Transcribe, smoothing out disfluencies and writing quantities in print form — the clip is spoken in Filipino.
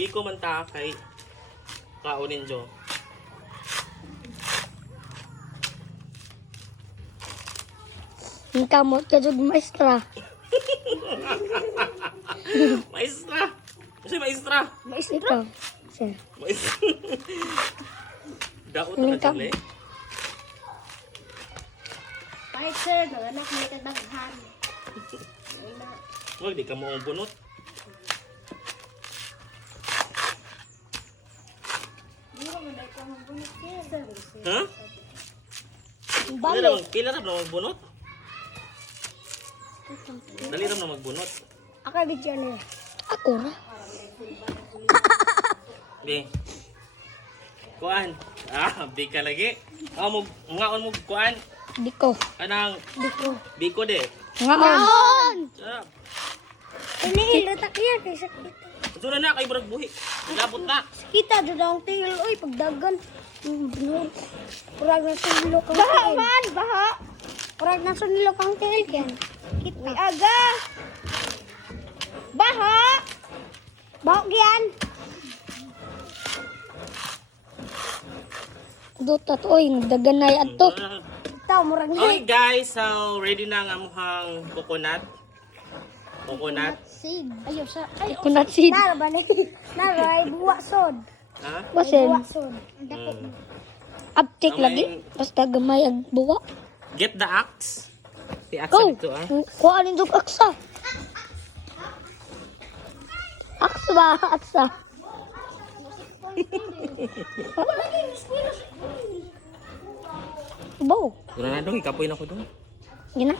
Biko man ta kay kaunin jo. Ang kamot ka jud maestra. Maestra. Kasi maestra. Maestra. Sir. Maestra. Daot Ang na jale. Kahit sir, anak may kadaghan. Wag di ka mo bunot. Ha? Pila na magbunot? Dali na magbunot. Ako video na. Ako na. Be. Kuan. Di ka lagi. Mo ngaon mo kuan. Diko. Kanang Diko. biko de. Ngaon. Sarap. Ini letak yan kay sakit. Suna na kay burag buhi. Labot na. Kita do daw tingil oy pagdagan. Purag na sunilo kang baha man, baha. Purag na sunilo kang tingil ken. Kita aga. Baha. Baho gian. Duta to oy nagdaganay adto. Taw murag Okay guys, so ready na ang amuhang coconut. Coconut. seed. Ayo sa ay Kunat seed. nara ba ni? Nara ay buwa sod. Ha? Basen. Buwa sod. Dako. Uptick lagi. Basta gamay ang buwa. Get the axe. Si axe Go. dito ah. Kuha nin dug aksa. Aksa ba? Aksa. Bo. Granado, ikapoy na ko doon. Gina.